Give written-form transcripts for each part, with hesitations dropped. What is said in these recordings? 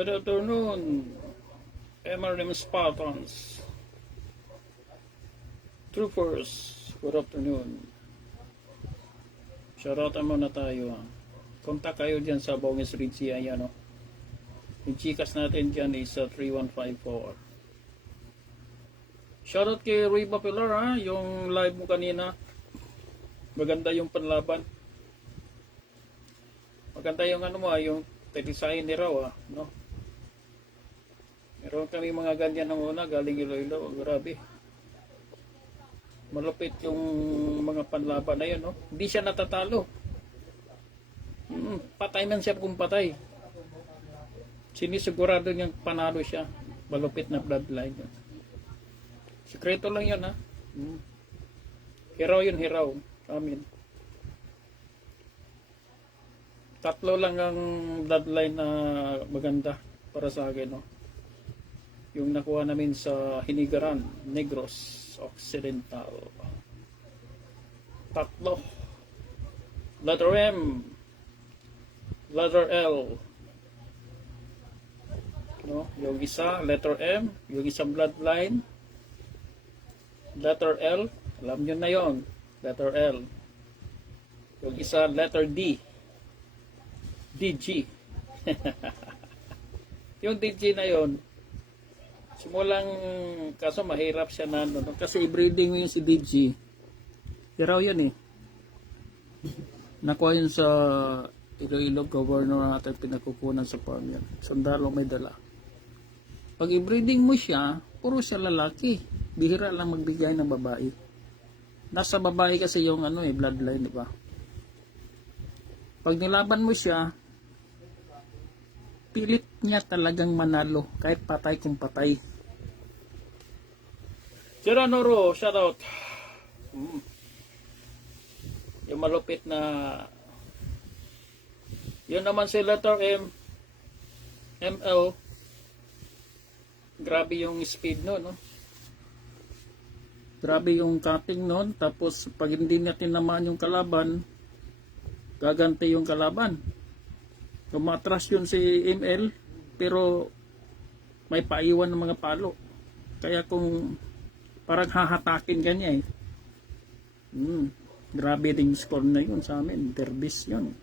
Good afternoon, MRM Spartans. Troopers, good afternoon. Shoutoutan muna tayo. Kontak kayo dyan sa Bongis Ritchie. Ayan o. Yung chikas natin dyan is 3154. Shoutout kay Ruy Bapilar ha. Yung live mo kanina. Maganda yung panlaban. Maganda yung ano mo yung tetisahin ni Raw no? Meron kami mga ganyan ng una galing Iloilo. Grabe. Malupit yung mga panlaban na yun, no? Hindi siya natatalo. Patay man siya kung patay. Sinisigurado niyang panalo siya. Malupit na bloodline yun. Sekreto lang yun, ha? Hiraw yun, hiraw. Amin. Tatlo lang ang bloodline na maganda para sa akin, no? Yung nakuha namin sa Hinigaran, Negros Occidental. Tatlo. Letter M. Letter L. No? Yung isa, letter M. Yung isang bloodline. Letter L. Alam nyo na yon. Letter L. Yung isa, letter D. DG. Yung DG na yon, simulang, kaso mahirap siya na, no? Kasi i-breeding mo yun si DG. Hiraw yan eh. Nakuha yun sa Iloilo governor natin, pinagkukunan sa farm yan. Sundalo may dala. Pag i-breeding mo siya, puro siya lalaki. Bihira lang magbigay ng babae. Nasa babae kasi yung bloodline, di ba? Pag nilaban mo siya, pilit niya talagang manalo kahit patay kung patay. Geronoro, shoutout. Yung malupit na yun naman si letter M, ML. Grabe yung speed no? Grabe yung cutting nun. Tapos pag hindi natin naman yung kalaban, gaganti yung kalaban. Tumatras yun si ML, pero may paiwan ng mga palo. Kaya kung parang hahatakin kanya grabe ding score na yun sa amin. Derbis yun.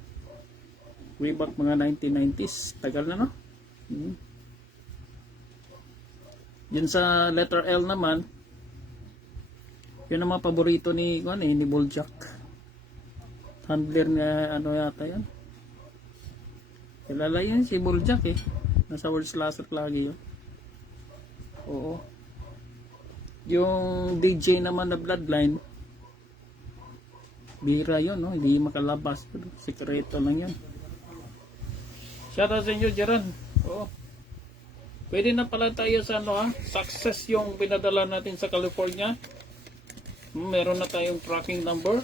Way back mga 1990s. Tagal na, no? Yun sa letter L naman, yun ang mga paborito ni Boljak. Handler na yata yan. Kilala yun si Boljak eh. Nasa World Slasher lagi yun. Oo. Yung DJ naman na bloodline, bira yun, no? Hindi makalabas. Sekreto lang yun. Shoutout sa inyo, Jeran. Oo. Pwede na pala tayo sa success yung pinadala natin sa California. Meron na tayong tracking number.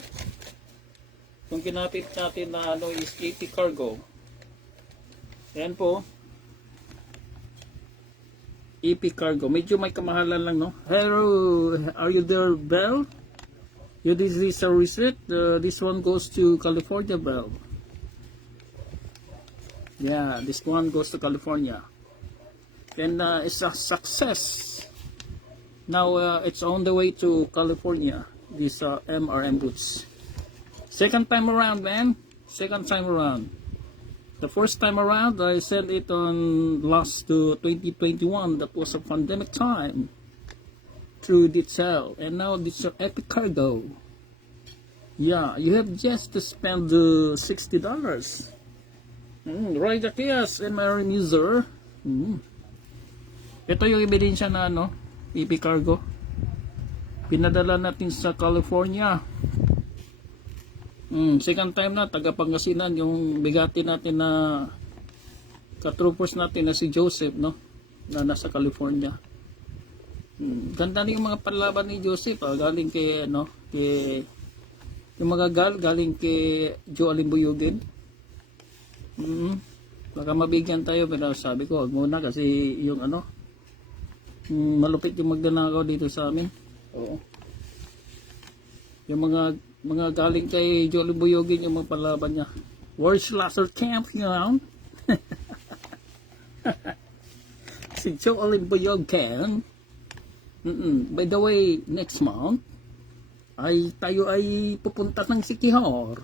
Yung kinapit natin na is 80 cargo. Ayan po. EP cargo. Medyo may kamahalan lang, no? Hello, are you there, Bell? You this is a receipt. This one goes to California, Bell. Yeah, this one goes to California. And it's a success. Now it's on the way to California. This MRM boots. Second time around, man. Second time around. The first time around, I sent it on last to 2021. That was a pandemic time. Through DHL. And now this is Epic Cargo. Yeah, you have just to spend $60. Roy Jaquias, MRM user. Ito yung ebidensya na EP Cargo. Pinadala natin sa California. Second time na, taga Pangasinan, yung bigati natin na katroopers natin na si Joseph, no? Na nasa California. Ganda na yung mga panlaban ni Joseph, galing kay, yung mga galing kay Joe Alimbuyugin. Baka mabigyan tayo, pero sabi ko, wag muna kasi yung malupit yung magdanakaw dito sa amin. Oo. Yung mga galing kay Jolie Buyogin yung mga palaban niya. World Slasher Champion. si Joel Boyogan. By the way, next month ay tayo ay pupunta ng Sikihor.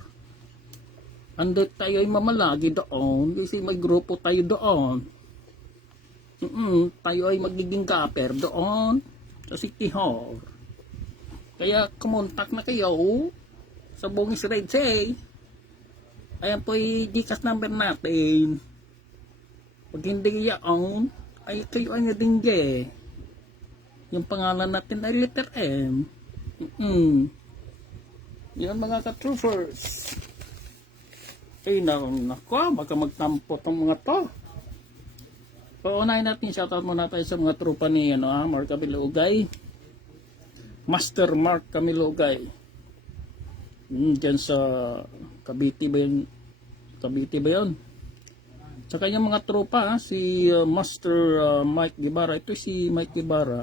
Ando tayo ay mamalagi doon kasi may grupo tayo doon. Tayo ay magiging kaper doon sa Sikihor. Kaya kumontak na kayo sa Bungis Red Say. Ayan po yung Gcash number natin. Pag hindi yaon, ay kayo ay nadingge. Yung pangalan natin ay letter M. Yan mga ka-troopers. Ay nako, baka magtampo tong mga to. Paunahin natin, shoutout muna tayo sa mga tropa ni Mark Camilugay. Master Mark Camilugay. Diyan sa Cavite ba yun? Cavite ba yun? Sa kanyang mga tropa, si Master Mike Guevara. Ito si Mike Guevara.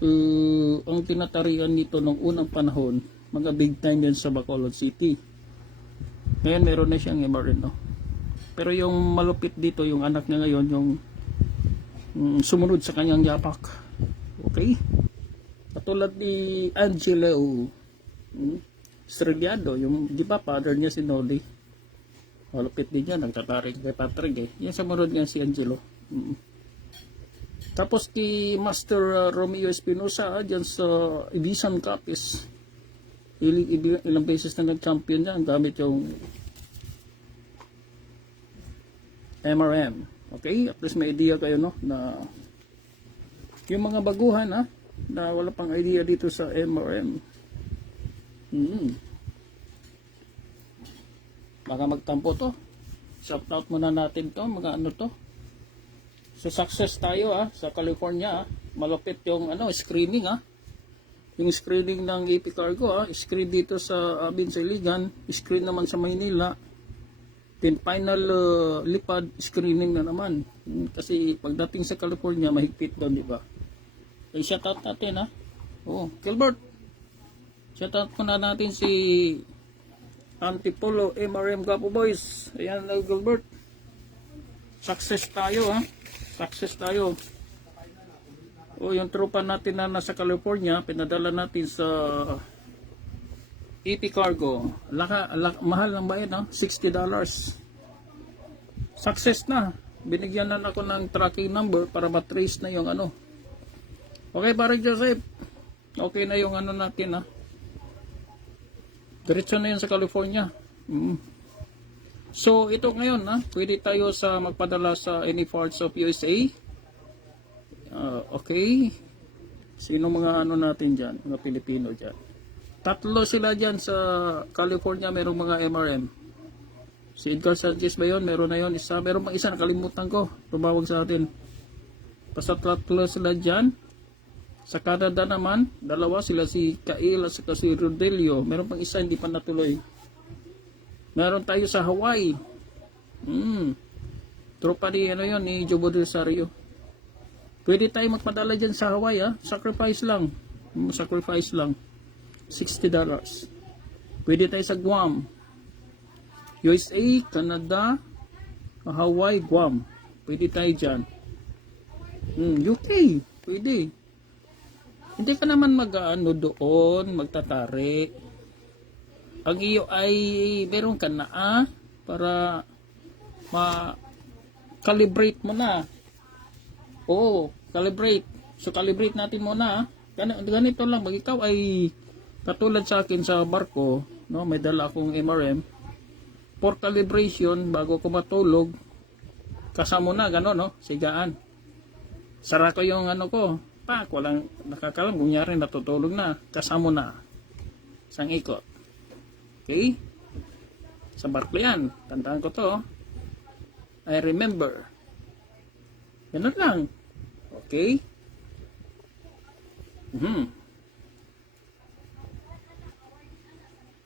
Ang tinatarian nito nung unang panahon, mga big time yan sa Bacolod City. Ngayon meron na siyang MRN, no? Pero yung malupit dito, yung anak niya ngayon, yung sumunod sa kanyang yapak. Okay? Katulad ni Angelo Estrellado, yung di ba father niya si Noli. Malupit din yan, nagtatarik kay Patrick eh. Yan sumunod nga si Angelo. Tapos kay Master Romeo Espinosa dyan sa Ibisan Cup is ilang beses na nag-champion dyan gamit yung MRM. Okay? At least may idea kayo, no? Na yung mga baguhan, ha? Na wala pang idea dito sa MRM. Baka magtampo to. Shout out muna natin to, mga ano to. So success tayo sa California. Malupit yung screening Yung screening ng AP Cargo screen dito sa Abin sa Iligan, screen naman sa Maynila. Then final lipad screening na naman. Kasi pagdating sa California mahigpit doon, di ba? So shout out natin Gilbert. Shout out muna natin si Antipolo MRM Gapo Boys. Ayan Gilbert. Success tayo Success tayo. Yung tropa natin na nasa California, pinadala natin sa AP Cargo. Mahal lang ba yun, $60. Success na. Binigyan na ako ng tracking number para matrace na yung Okay, pare Joseph. Okay na yung natin, Diretso na yun sa California. So, ito ngayon, pwede tayo sa magpadala sa any parts of USA. Okay. Sino mga natin dyan? Mga Pilipino dyan. Tatlo sila dyan sa California, merong mga MRM. Si Edgar Sanchez ba yun? Meron na yun. Meron pang isa, nakalimutan ko. Tumawag sa atin. Basta tatlo sila dyan. Sa Canada naman, dalawa sila, si Kail at si Rodelio. Meron pang isa, hindi pa natuloy. Meron tayo sa Hawaii. Tropa ni ni Jobo del Sario. Pwede tayo magpadala dyan sa Hawaii, Sacrifice lang. Sacrifice lang. $60. Pwede tayo sa Guam. USA, Canada, Hawaii, Guam. Pwede tayo dyan. UK, pwede. Hindi ka naman doon, magtatari. Ang iyo ay meron ka na para ma-calibrate mo na. Calibrate. So calibrate natin muna. Ganito lang, pag ikaw ay katulad sa akin sa barko, may dala akong MRM. For calibration, bago ko matulog, kasama na gano'n, sigaan. Sara ko yung ko. Walang nakakalam, kunyari natutulog na, kasama na. Isang ikot. Okay? Sa barko yan. Tandaan ko to. I remember. Ganun lang. Okay?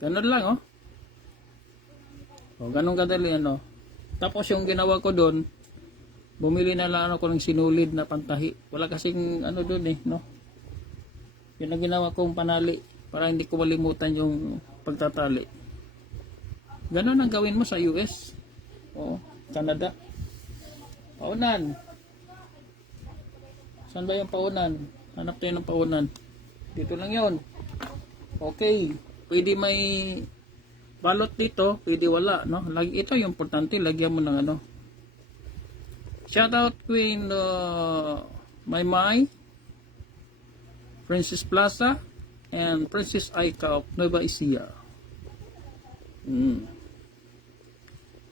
Ganun lang, ganun kadali, Tapos yung ginawa ko doon, bumili na lang ako ng sinulid na pantahi. Wala kasing doon Yun ang ginawa kong panali para hindi ko malimutan yung pagtatali. Ganun ang gawin mo sa US. Canada. Paunan. Saan ba yung paunan? Hanap tayo ng paunan. Dito lang yon. Okay. Pwede may balot dito. Pwede wala. No? Ito yung importante. Lagyan mo ng ano. Shoutout Queen Maymay, Princess Plaza, and Princess Aika of Nueva Ecija.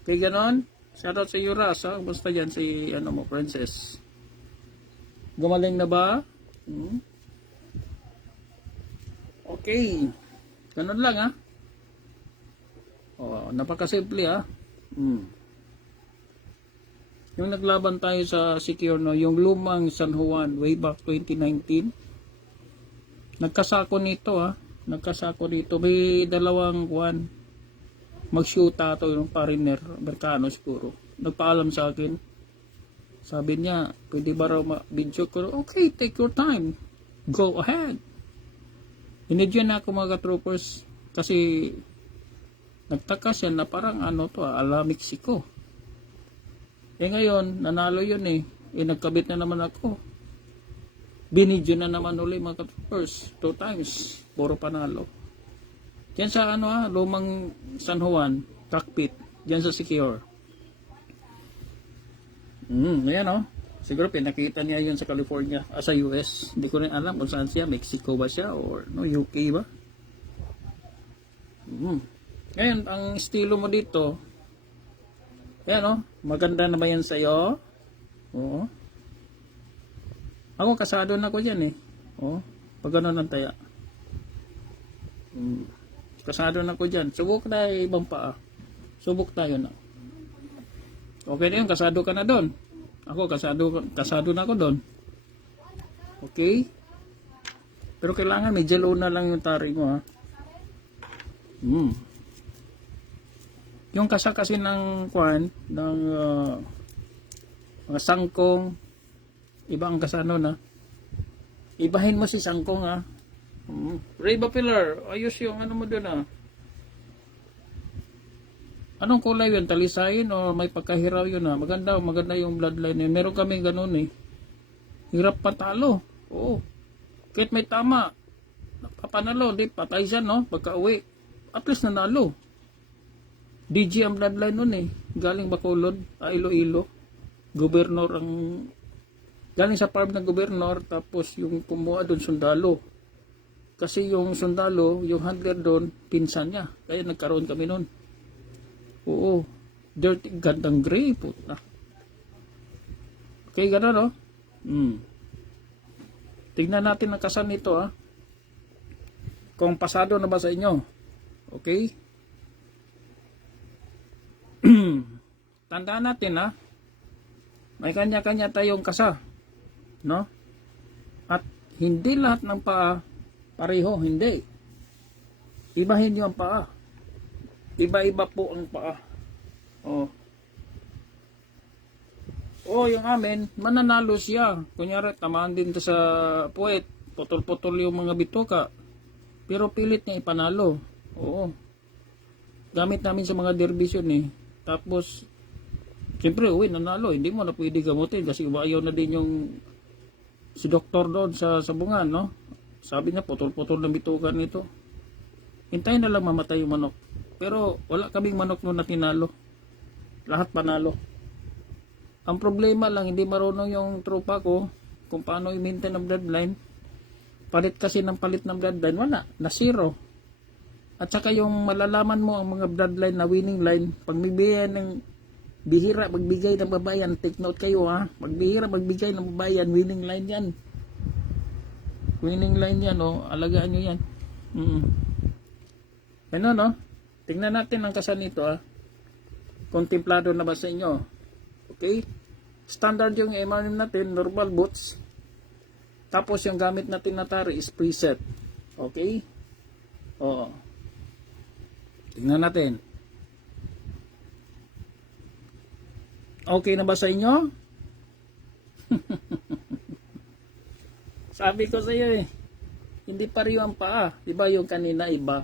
Okay, ganon. Shoutout sa iyo, Ras. Basta dyan si ano mo, Princess. Gumaling na ba? Okay. Ganon lang ha. Oh, napakasimple ha. Yung naglaban tayo sa Secure, no, yung lumang San Juan way back 2019. Nagkasako nito ha. Nagkasako dito. May dalawang kuwan. Mag-shoota to yung foreigner, Amerikano siguro. Nagpaalam sa akin. Sabi niya, pwede ba raw ma-video ko? Okay, take your time. Go ahead. Hinidyan na ako mga troopers kasi nagtaka siya na parang ano to, ala Mexico. Ngayon, nanalo yun nagkabit na naman ako. Binidyo na naman uli mga troopers. 2 times. Puro panalo. Diyan sa lumang San Juan, cockpit. Diyan sa Secure. Ayan siguro pinakita niya yun sa California, sa US. Hindi ko rin alam kung saan siya, Mexico ba siya or UK ba. Ngayon, ang estilo mo dito, ayan maganda na ba yan sa'yo? Oo. Ako kasado na ko dyan pag gano'n ang taya. Kasado na ko dyan. Subok na ibang paa. Subok tayo na. Okay na yun, kasado ka na doon. Ako, kasado na ako doon. Okay? Pero kailangan may gel na lang yung tari mo ha. Yung kasa kasi ng kwan, ng mga sangkong, iba ang kasano na. Ibahin mo si sangkong ha. Ray Bapilar, ayos yung ano mo doon Anong kulay yun? Talisayin o may pagkahiraw yun Maganda yung bloodline Meron kami ganun Hirap patalo. Oo. Kahit may tama, napapanalo, di patay siya pagka uwi. At least nanalo. DG ang bloodline nun Galing Bacolod, Iloilo. Gobernador ang galing sa farm ng gobernador, tapos yung kumuha doon sundalo. Kasi yung sundalo, yung handler doon, pinsan niya. Kaya nagkaroon kami noon. Oo. Dirty, gandang gray po. Okay, gano'n Tignan natin ang kasan nito Kung pasado na ba sa inyo. Okay? Tandaan natin may kanya-kanya tayong kasa. No? At hindi lahat ng paa pareho, hindi. Ibahin nyo ang paa. Iba-iba po ang paa. Yung amin, mananalo siya. Kunyari, tamaan din sa puwet. Putol-putol yung mga bituka. Pero pilit niya ipanalo. Gamit namin sa mga derbis yun Tapos, siyempre, nanalo. Hindi mo na pwede gamutin kasi ayaw na din yung si doktor doon sa sabungan, Sabi niya, putol-putol ng bitukan nito. Hintayin na lang mamatay yung manok. Pero wala kaming manok noon na tinalo. Lahat panalo. Ang problema lang, hindi marunong yung tropa ko kung paano i-maintain ang bloodline. Palit kasi ng palit ng bloodline, wala. Na zero. At saka yung malalaman mo ang mga bloodline na winning line, pag magbigay ng bihira, magbigay ng babayan, take note kayo magbihira, magbigay ng babayan, winning line yan. Winning line yan, alagaan nyo yan. Ano, tingnan natin ang kasan nito, Kontemplado na ba sa inyo? Okay? Standard yung MRM natin, normal boots. Tapos yung gamit natin na tari is preset. Okay? Tingnan natin. Okay na ba sa inyo? Sabi ko sa iyo hindi pareho ang paa. Diba yung kanina iba?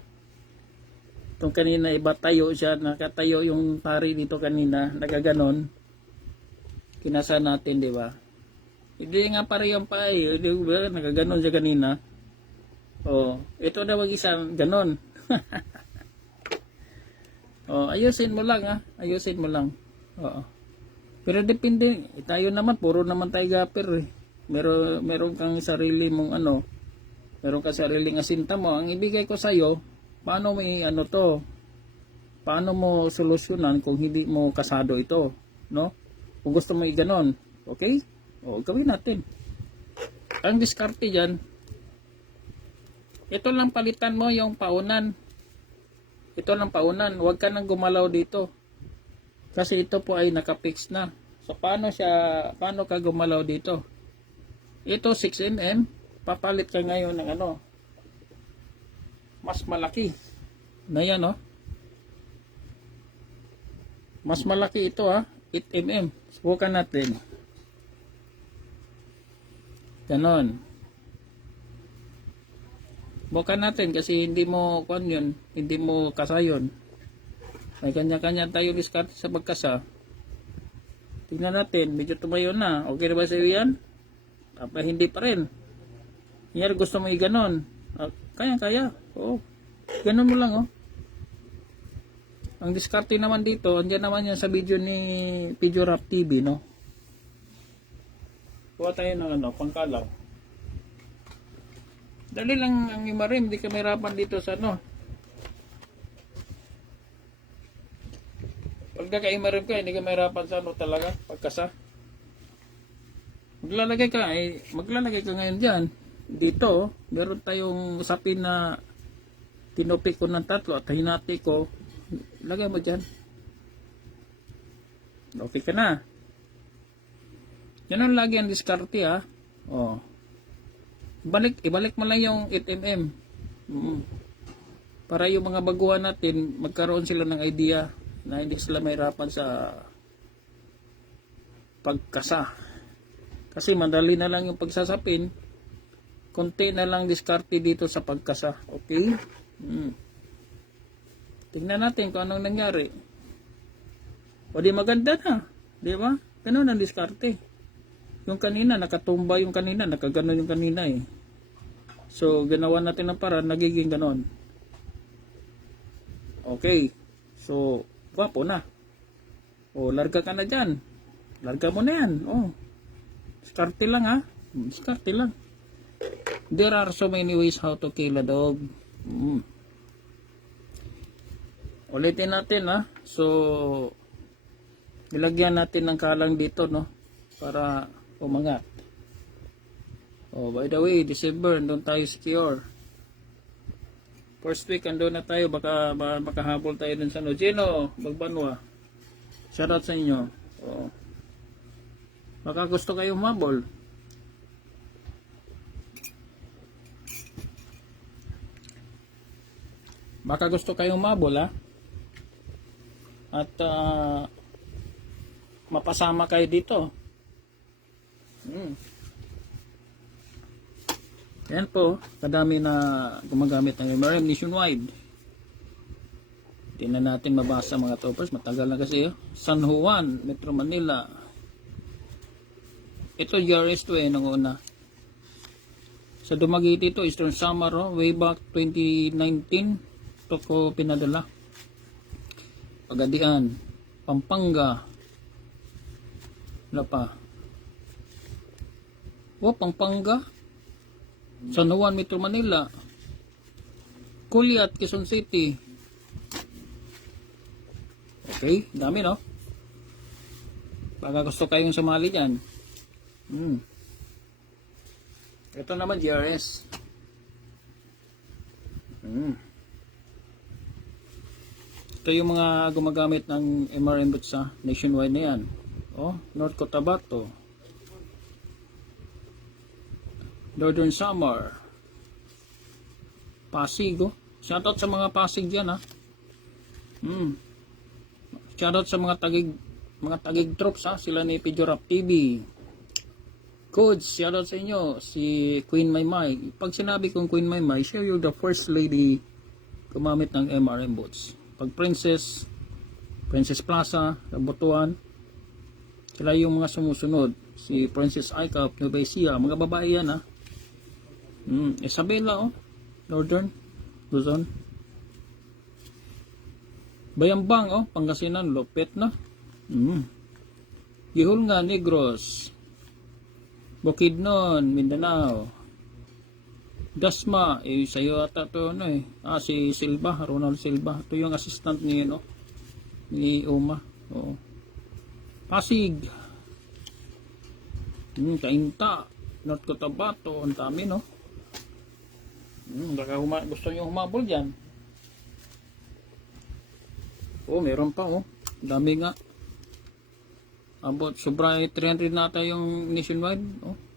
Itong kanina iba tayo siya, nakatayo yung tari dito kanina, nagaganon. Kinasa natin, di ba? Hindi nga parehong pa eh. Di ba? Nakaganon siya kanina. Oh, ito na mag-isa. Ganon. Oh, ayusin mo lang ha. Ayusin mo lang. Oo. Pero depende. Tayo naman, puro naman tayo gapper eh. Meron kang sarili mong ano. Meron kang sariling asinta mo. Ang ibigay ko sa'yo, paano may ano to? Paano mo solusyonan kung hindi mo kasado ito? No? Kung gusto mo i-ganon. Okay? O, gawin natin. Ang diskarte dyan, ito lang palitan mo yung paunan. Ito lang paunan. Huwag ka nang gumalaw dito. Kasi ito po ay nakapix na. So, paano ka gumalaw dito? Ito 6mm. Papalit ka ngayon ng ano. Mas malaki. Na yan, no? Mas malaki ito, ha? 8mm. Subukan natin. Ganon. Bukan natin kasi hindi mo yun, hindi mo kasayon. May kanya-kanya tayo diskarte sa pagkasa. Tingnan natin, medyo tumayo na. Okay na ba sa iyo yan? Apa hindi pa rin. Yan gusto mo i-ganon. Kaya. Oo. Ganon mo lang, oh. Ang diskarte naman dito, andyan naman yan sa video ni Pidgeorap TV, no? Kuha tayo ng ano, pangkalaw. Dali lang ang imarim, hindi ka mahirapan dito sa ano. Pag naka-imarim ka, hindi ka mahirapan sa ano talaga, pagkasa. Maglalagay ka ngayon dyan. Dito, meron tayong usapin na tinupik ko ng 3 at hinati ko. Lagay mo dyan. Okay ka na. Yan ang lagi ang diskarte ha. Oh. Ibalik mo lang yung 8mm. Para yung mga baguhan natin, magkaroon sila ng idea na hindi sila mahirapan sa pagkasa. Kasi madali na lang yung pagsasapin. Konti na lang diskarte dito sa pagkasa. Okay? Tingnan natin kung anong nangyari. O di maganda na. Di ba? Ganun ang diskarte. Yung kanina, nakatumba yung kanina, nakaganon yung kanina eh. So, ginawa natin ng paraan, nagiging ganon. Okay. So, wapo na. O, larga ka na dyan. Larga mo na yan. O, diskarte lang ha. Diskarte lang. There are so many ways how to kill a dog. Ulitin natin ha. So, nilagyan natin ng kalang dito, no? Para umangat. Oh, by the way, December, andun tayo secure. First week, andun na tayo. Baka makahabol tayo dun sa Gino, Magbanwa. Shoutout sa inyo. Oh. Baka gusto kayong mabol. Baka gusto kayong mabol, ha? At, mapasama kayo dito. Yan po, kadami na gumagamit ng MRM nationwide. Tingnan natin mabasa mga toppers, matagal na kasi. San Juan, Metro Manila. Ito GRS2 nung una. Sa Dumaguete ito, Eastern Samar, way back 2019. Ito ko pinadala. Pagadian, Pampanga. Wala pa. Pampanga, San Juan, Metro Manila, Culiat, Quezon City. Okay, dami no? Baka gusto kayong sumali dyan. Ito naman GRS. Ito yung mga gumagamit ng MRM boots sa nationwide na yan. Oh, North Cotabato, Northern Samar, Pasig. Shoutout sa mga Pasig dyan ha. Shoutout sa mga tagig troops ha. Sila ni Pidgeorap TV. Coach, shoutout sa inyo. Si Queen Maymay. Pag sinabi kong Queen Maymay, siya yung the first lady gumamit ng MRM boots. Pag Princess Plaza, Butuan, sila yung mga sumusunod. Si Princess Aika of Nueva Ecija. Mga babae yan, ha. Isabela, oh. Northern Luzon. Bayambang, oh. Pangasinan, Lopet na. Gihol nga, Negros. Bukidnon, Mindanao. Dasma, sa'yo ata to, ano eh. Si Silva, Ronald Silva. Ito yung assistant ni, no, ni Uma. Oo. Pasig. Kainta. North Cotabato. Ang dami, no? Baka gusto nyo humabol dyan. Meron pa, oh. Dami nga. About, sobra 300 nata yung nationwide.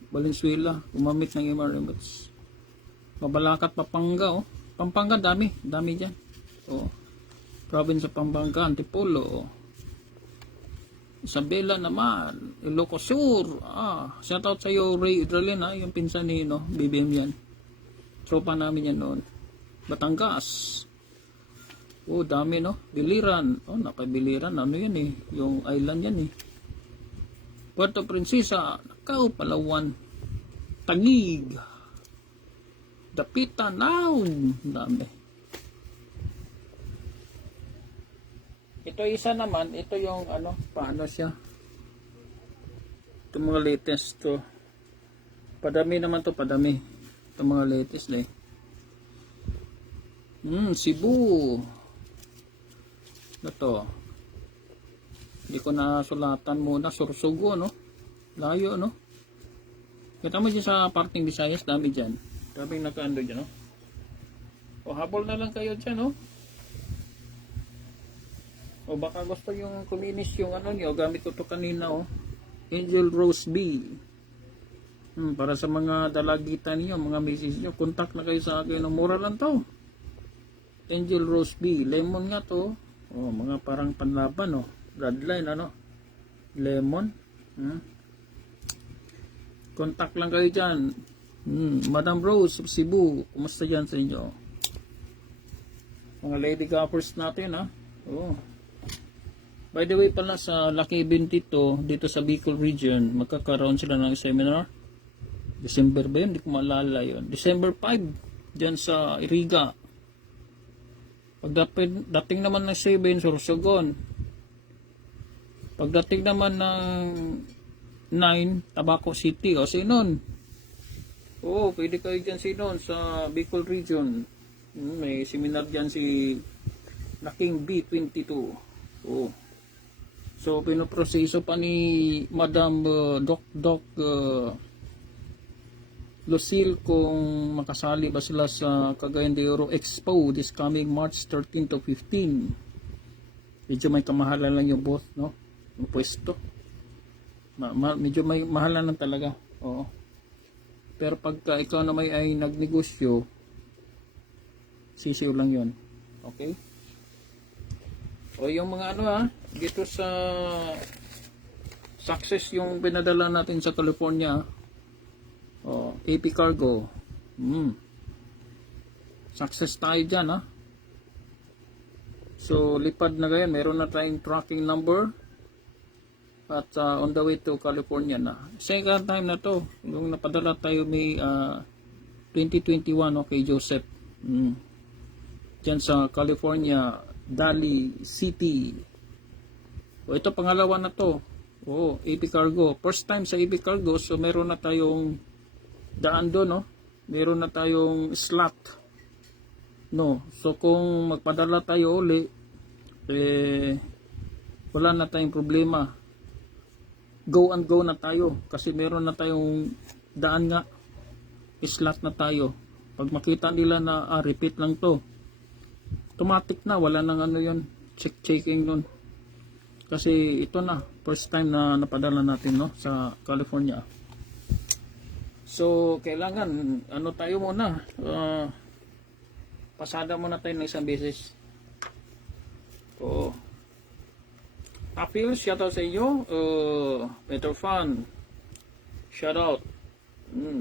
Valenzuela. Gumamit ng MRMs. Mabalakat, Pampanga, oh. Pampanga, dami. Dami dyan. Province of Pampanga, Antipolo. Isabela naman. Ilocos Sur. Shout out sa'yo, Ray Idralin, yung pinsan ni, no, BBM yan. Tropa namin yan noon. Batangas. Dami, no. Biliran. Napabiliran. Ano yan eh. Yung island yan eh. Puerto Princesa. Nakao, Palawan. Taguig. Dapitan. Dami. Ito isa naman, ito yung ano, paano siya. Ito mga latest to. Padami naman to, padami. Ito mga latest eh. Cebu. Ito. Hindi ko na sulatan muna. Sursugo, no? Layo, no? Kita mo dyan sa parting Visayas, dami dyan. Daming nakaando dyan, no? Habol na lang kayo dyan, no? Baka gusto yung kuminis yung ano nyo. Gamit ko to kanina, oh. Angel Rose B. Para sa mga dalagitan niyo, mga misis nyo, contact na kayo sa akin. Mura lang to. Angel Rose B. Lemon nga to. Mga parang panlaban, oh. Bloodline, ano? Lemon. Contact lang kayo dyan. Madam Rose of Cebu. Kumusta dyan sa inyo? Mga lady gappers natin, ha? By the way pala, sa Lucky 22 dito sa Bicol region, magkakaroon sila ng seminar. December ba yun? Hindi ko maalala yun. December 5 dyan sa Iriga. Pagdating naman ng 7, Sorsogon. Pagdating naman ng 9, Tabaco City. Sinon. Pwede kayo dyan sinon sa Bicol region. May seminar dyan si Laking B22. So, pinoproseso pa ni Madam Doc Lucille kung makasali ba sila sa Cagayan de Oro Expo this coming March 13 to 15. Medyo may kamahalan lang yung booth, no? Yung pwesto. Medyo may mahalan lang talaga. Pero pagka ikaw na may ay nagnegosyo, sisiw lang yun. Okay? Yung mga ano dito sa success yung pinadala natin sa California. AP Cargo. Success tayo dyan, So lipad na ngayon, meron na tayong tracking number. At on the way to California na. Second time na to. Yung napadala tayo may 2021, kay Joseph. Dyan sa California, Dali City. Ito pangalawa na to. AP Cargo. First time sa AP Cargo, so meron na tayong daan doon, no? Meron na tayong slot. No. So kung magpadala tayo uli, wala na tayong problema. Go and go na tayo kasi meron na tayong daan nga. Slot na tayo. Pag makita nila na repeat lang to, automatic na, wala nang ano yun, checking nun. Kasi ito na, first time na napadala natin, no, sa California. So, kailangan, ano tayo muna, pasada muna tayo ng isang beses. Appeal, shoutout sa inyo. Peter Fan, shoutout.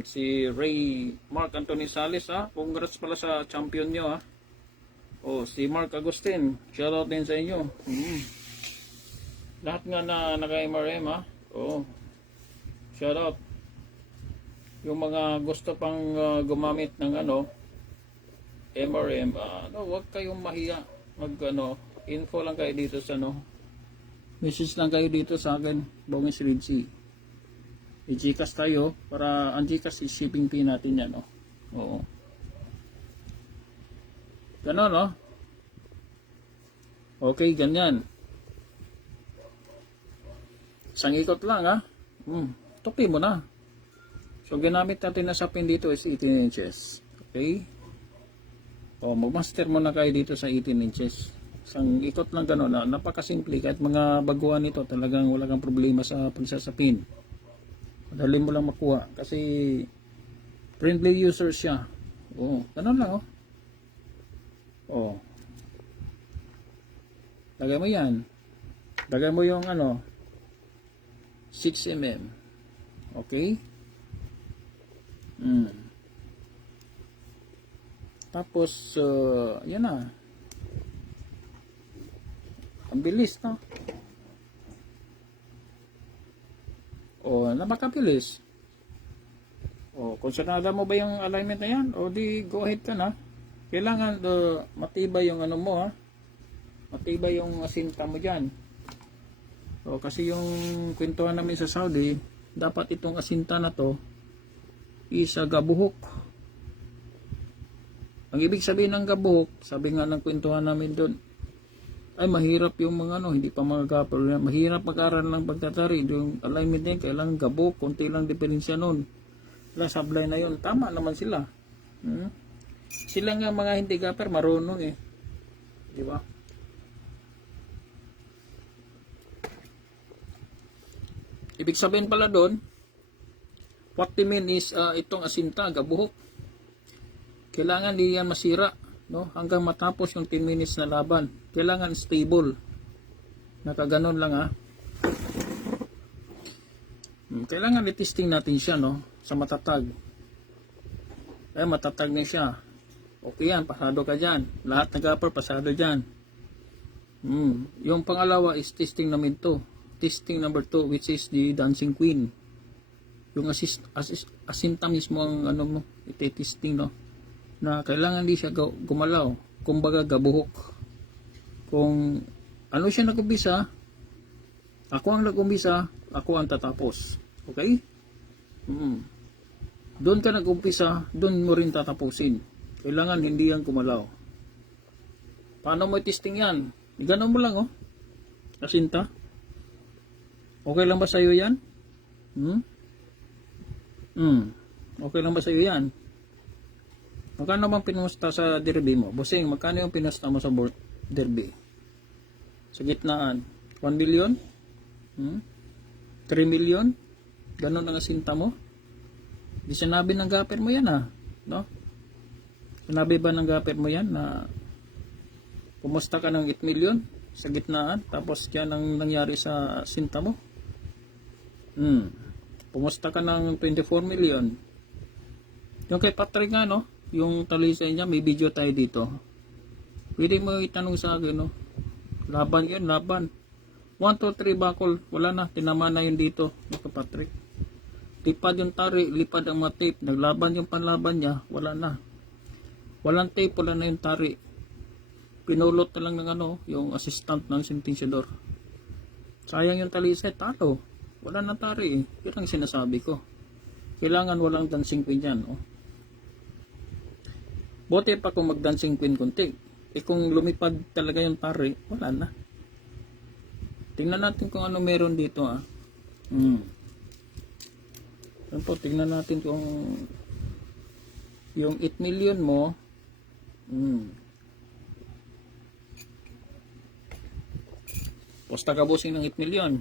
Si Ray Mark Anthony Sales, congrats pala sa champion nyo, si Mark Agustin, shoutout din sa inyo. Lahat nga na naka-MRM, Shout out. Yung mga gusto pang gumamit ng ano, MRM, wag kayong mahiya. Info lang kayo dito sa message lang kayo dito sa akin, Bongis Ridge. I-Gcash tayo para ang Gcash is shipping fee natin yan, Oo. Ganon, Okay, ganyan. Isang ikot lang, tupi mo na. So, ginamit natin na sa pin dito is 18 inches. Okay? Mag-master mo na kayo dito sa 18 inches. Isang ikot lang gano'n. Napakasimple. Kahit mga baguhan nito, talagang wala kang problema sa pagsasapin. Madali mo lang makuha. Kasi, friendly user siya. Gano'n lang, Lagay mo yan. Lagay mo yung 6 mm. Okay? Tapos, yan na. Ang bilis, no? Napakabilis. Konsentrada mo ba yung alignment na yan? Di, go ahead ka na. Kailangan matibay yung mo, matibay yung asinta mo dyan. Kasi yung kwentuhan namin sa Saudi, dapat itong asinta na to is gabuhok. Ang ibig sabihin ng gabuhok, sabi nga ng kwentuhan namin doon, ay mahirap yung mga hindi pa magkapal. Mahirap mag-aral ng pagtatari. Yung alignment din, kailangan gabuhok, konti lang diferensya nun. Sablay na yun, tama naman sila. Sila nga mga hindi gapper, marunong di ba? Ibig sabihin pala doon, what they mean is itong asinta, gabuhok. Kailangan di yan masira, hanggang matapos yung 10 minutes na laban. Kailangan stable. Nakaganon lang Kailangan i-testing natin siya sa matatag. Matatag na siya. Okay yan, pasado ka dyan. Lahat nag-upper, pasado dyan. Yung pangalawa is testing namin to. Testing number 2, which is the dancing queen. Yung asinta mismo ang iti-testing, na kailangan di siya gumalaw. Kumbaga gabuhok. Kung ano siya nag-umpisa, ako ang nag-umpisa, ako ang tatapos. Okay? Doon ka nag-umpisa, doon mo rin tatapusin. Kailangan hindi yan gumalaw. Paano mo i-testing yan? Ganun mo lang, asinta. Okay lang ba sa'yo yan? Okay lang ba sa'yo yan? Magkano bang pinusta sa derby mo? Bossing, magkano yung pinusta mo sa derby? Sa gitnaan? 1 million? 3 million? Ganon ang asinta mo? Di sinabi ng gapper mo yan Sinabi ba ng gapper mo yan na pumusta ka ng 8 million sa gitnaan? Tapos yan ang nangyari sa asinta mo? Pumusta ka ng 24 million. Yung kay Patrick nga yung talisay niya, may video tayo dito. Pwede mo itanong sa akin laban yun, laban 1, 2, 3 bakol, wala na, tinama na yun dito kay Patrick. Lipad yung tari, lipad ang mga tape, naglaban yung panlaban niya, wala na, walang tape, wala na yung tari. Pinulot na lang ng yung assistant ng sentensyador. Sayang yung talisay, talo. Wala na tari Yun ang sinasabi ko. Kailangan walang dancing queen yan. Bote pa kung mag-dancing queen kunti. Kung lumipad talaga yung tari, wala na. Tingnan natin kung ano meron dito Yan po, tingnan natin kung yung 8 million mo posta ka bossing ng 8 million.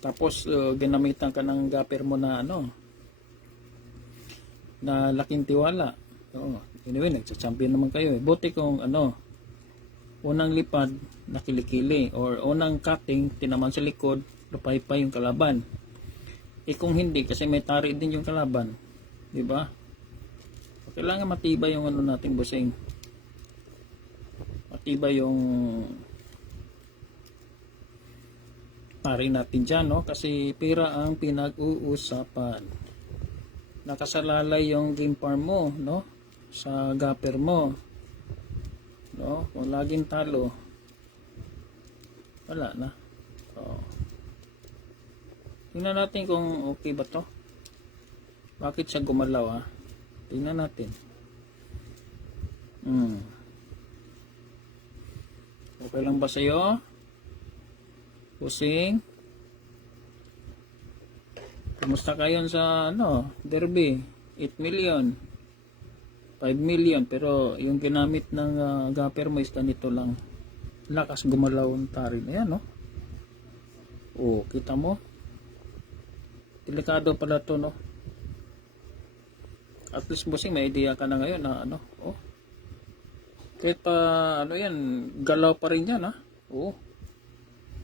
Tapos ginamitan ka ng gapper mo na na laking tiwala. Anyway, nagcha-champion naman kayo Buti kung unang lipad nakilikili or unang cutting tinaman sa likod, lupay-pay yung kalaban. Kung hindi, kasi may tari din yung kalaban, di ba? Kailangan matibay yung nating bossing. Matibay yung pare natin dyan, no? Kasi pera ang pinag-uusapan. Nakasalalay yung game farm mo, no? Sa gapper mo, no? Kung laging talo, wala na. So, tingnan natin kung okay ba to. Bakit siya gumalaw, tingnan natin. Okay lang ba sa'yo? Pusing? Kumusta kayo sa derby? 8 million 5 million, pero yung ginamit ng gapper mo is ganito lang. Lakas gumalaw ang tari na yan, no? Kita mo? Delikado pala to, no? At least bossing, may idea ka na ngayon na kahit pa yan, galaw pa rin yan,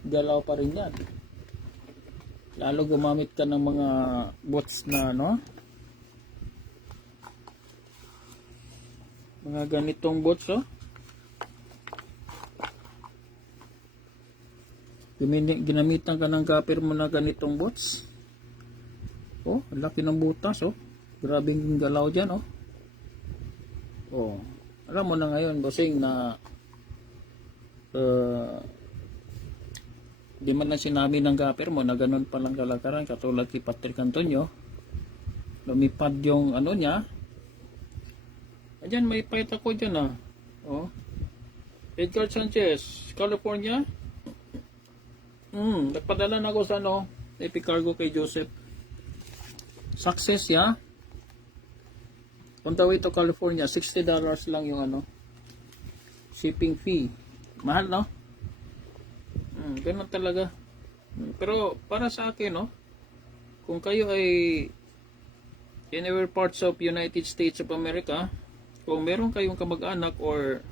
galaw pa rin yan. Lalo gumamit ka ng mga bots na mga ganitong bots, ginamitan ka ng gapper mo na ganitong bots. Laki ng butas, grabing galaw dyan, alam mo na ngayon, bossing, na di man lang sinabi ng gapper mo na ganun palang kalakaran, katulad kay Patrick Antonio. Lumipad yung niya. Ayan, may fight ako dyan, Edgar Sanchez, California. Nagpadala na ako sa Epicargo kay Joseph. Success, on the way to California, $60 lang yung shipping fee. Mahal, no? Ganun talaga. Pero para sa akin, kung kayo ay anywhere parts of United States of America, kung meron kayong kamag-anak or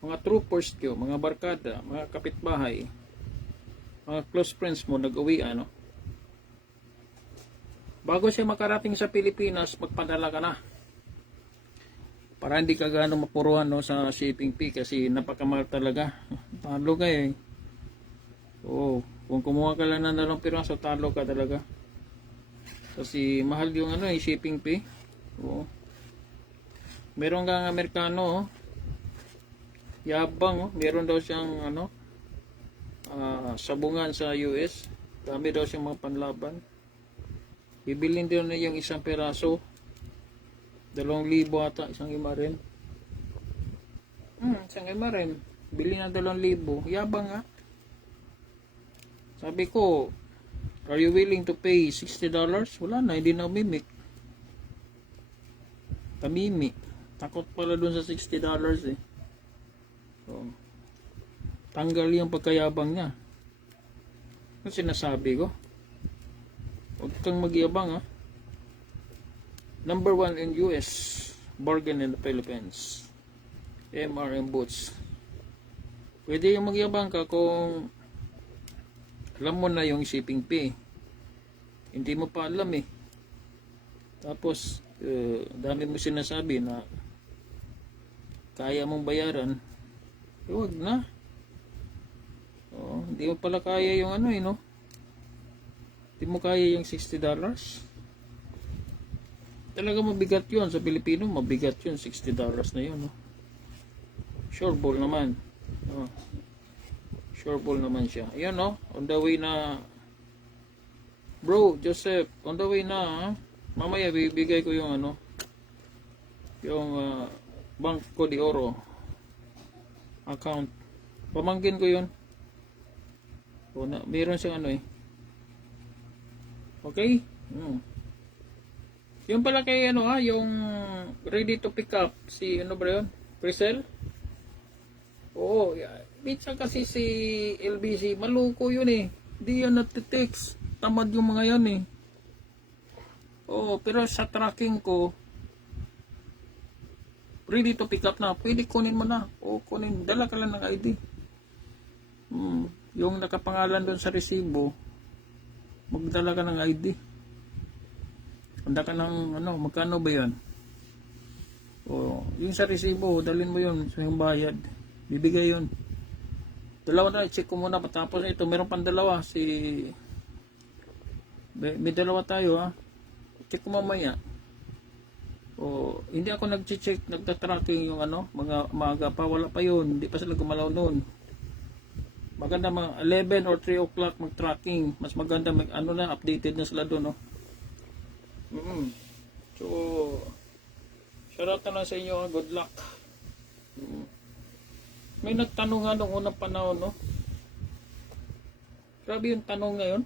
mga troopers nyo, mga barkada, mga kapitbahay, mga close friends mo nag-uwi, bago siya makarating sa Pilipinas, magpadala ka na. Para hindi ka gaano mapuruhan sa shipping fee, kasi napakamahal talaga. Talo ka kung kumuha ka lang ng 2 piraso, talo ka talaga. Kasi mahal yung shipping fee. Meron kang Amerikano, yabang, meron daw siyang sabungan sa US. Dami daw siyang mga panlaban. Bibilin din na yung 1 piraso, 2,000 ata, isang ima rin. Isang ima rin. Bili na 2,000. Yabang, Sabi ko, are you willing to pay $60? Wala na, hindi na umimik. Tamimi. Takot pala dun sa $60 tanggal yung pagkayabang niya. Ano sinasabi ko? Huwag kang magyabang, Number 1 in US, bargain in the Philippines. MRM Boots. Pwede yung magyabang ka kung alam mo na yung shipping fee. Hindi mo pa alam, Tapos, dami mo sinasabi na kaya mong bayaran. Huwag na. Hindi mo pala kaya yung Hindi mo kaya yung $60. Talaga mabigat yun. Sa Pilipino, mabigat yun. $60 na yun, Sure ball naman. Sure ball naman siya. Ayan, on the way na. Bro, Joseph, on the way na, Mamaya bibigay ko yung yung Banco de Oro account. Pamangkin ko yun. Meron siyang Okay? Yung pala kay yung ready to pick up si ba yun? Prisel? Minsan kasi si LBC maluko yun Di yan natitext. Tamad yung mga yan pero sa tracking ko ready to pick up na. Pwede kunin mo na. Kunin. Dala ka lang ng ID. Yung nakapangalan doon sa resibo, magdala ka ng ID. Handa ka ng magkano ba yun? Yung sa resibo, dalhin mo yun sa yung bayad. Bibigay yun. Dalawa na, i-check ko muna. Tapos ito, meron pang dalawa. May dalawa tayo ha. Check ko mamaya. O, hindi ako nag-check, nagtatracking yung ano, mga maaga pa, wala pa yun. Hindi pa sila gumalaw noon. Maganda mga 11 or 3 o'clock mag-tracking. Mas maganda, ano na, updated na sila doon, no? So, shoutout na lang sa inyo, good luck. May nagtanong nga nung unang panahon, no? Grabe yung tanong ngayon.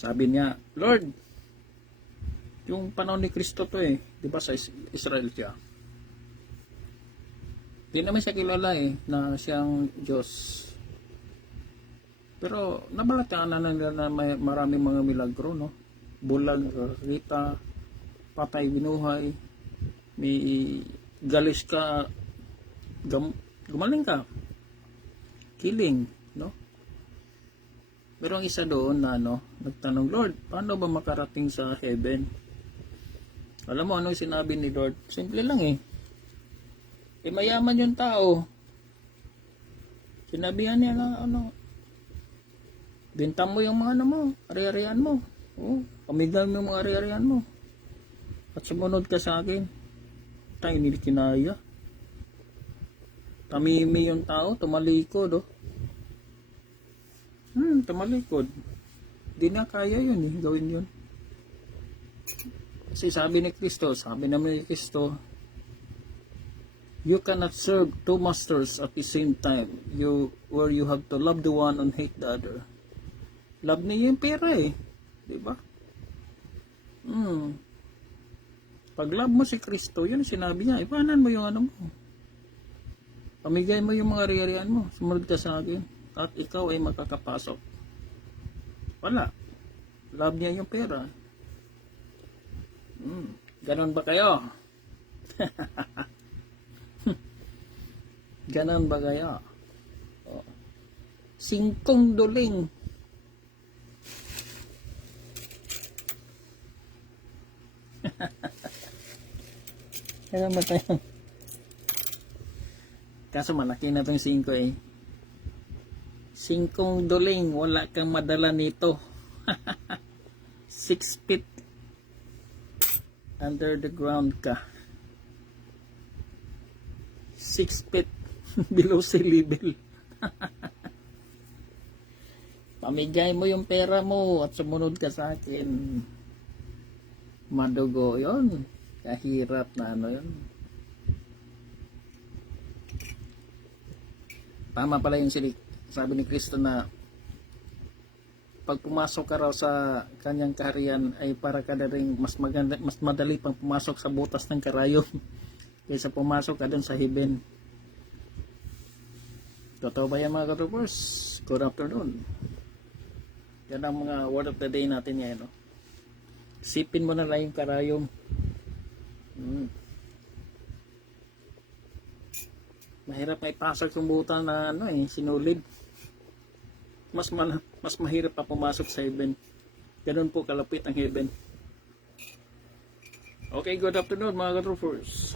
Sabi niya, Lord, yung panahon ni Kristo to eh, di ba sa Israel siya? Di naman siya kilala eh, na siyang Diyos. Pero nabalataan na nila na may maraming mga milagro, no? Bulag, rita, patay, binuhay, may galis ka, gumaling ka, killing, no? Pero ang isa doon na ano, nagtanong, Lord, paano ba makarating sa heaven? Alam mo ano yung sinabi ni Lord? Simple lang eh. Mayaman yung tao. Sinabihan niya na ano, bintang mo yung mga ano mo, ari-arian mo. Oh, pamigay mo yung mga ari-arian mo. At sumunod ka sa akin. Tayo hindi kinaya. Tamimi yung tao, tumalikod oh. Tumalikod. Di na kaya yun eh, gawin yun. Kasi sabi ni Kristo, sabi naman ni Kristo, you cannot serve two masters at the same time. Where you have to love the one and hate the other. Love niya yung pera eh. Diba? Pag love mo si Kristo, yun sinabi niya, ipanan mo yung ano mo. Pamigay mo yung mga ari-arian mo. Sumunod ka sa akin. At ikaw ay makakapasok. Wala. Love niya yung pera. Ganon ba kayo? Ganon ba kayo? Oh. Singkong duling. Ganon ba kayo? Kaso malaki na itong 5 eh. 5 duling, wala kang madala nito. 6 feet under the ground ka. 6 feet below sea level. Pamigay mo yung pera mo at sumunod ka sa akin. Madugo yon. Kahirap na ano yun. Tama pala yung sabi ni Kristo na pag pumasok ka raw sa kanyang kaharian ay para ka na rin mas madali pang pumasok sa butas ng karayom kaysa pumasok ka dun sa heaven. Totoo ba yan mga ka-troopers? Good afternoon. Yan ang mga word of the day natin ngayon. No? Sipin mo na lang yung karayom. Mahirap may pasok yung butas na ano eh, sinulid. Mas mahirap pa pumasok sa heaven. Ganun po kalapit ang heaven. Okay, good afternoon mga ka-troopers.